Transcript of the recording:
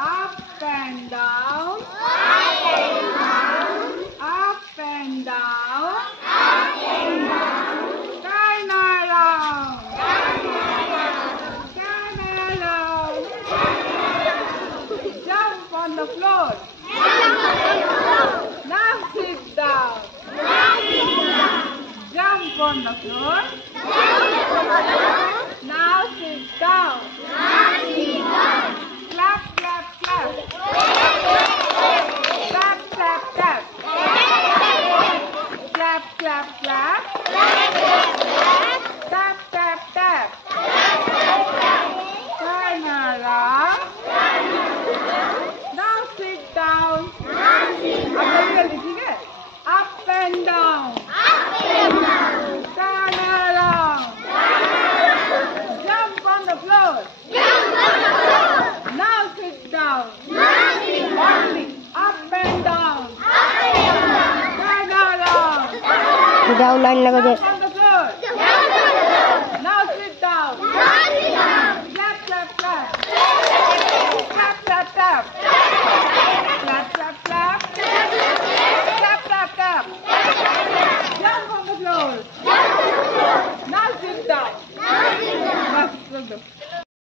Up and down. Up and down. Turn around. Turn around. Jump on the floor. Now sit down. Jump on the floor. Now sit down. Clap, clap, clap. Clap, clap, clap. Clap, clap, clap. Tap, tap, tap. Turn around. Now sit down. Up and down. Turn around. Jump on the floor. Now sit down. Up and down. Turn around. Down line lang ako dyan.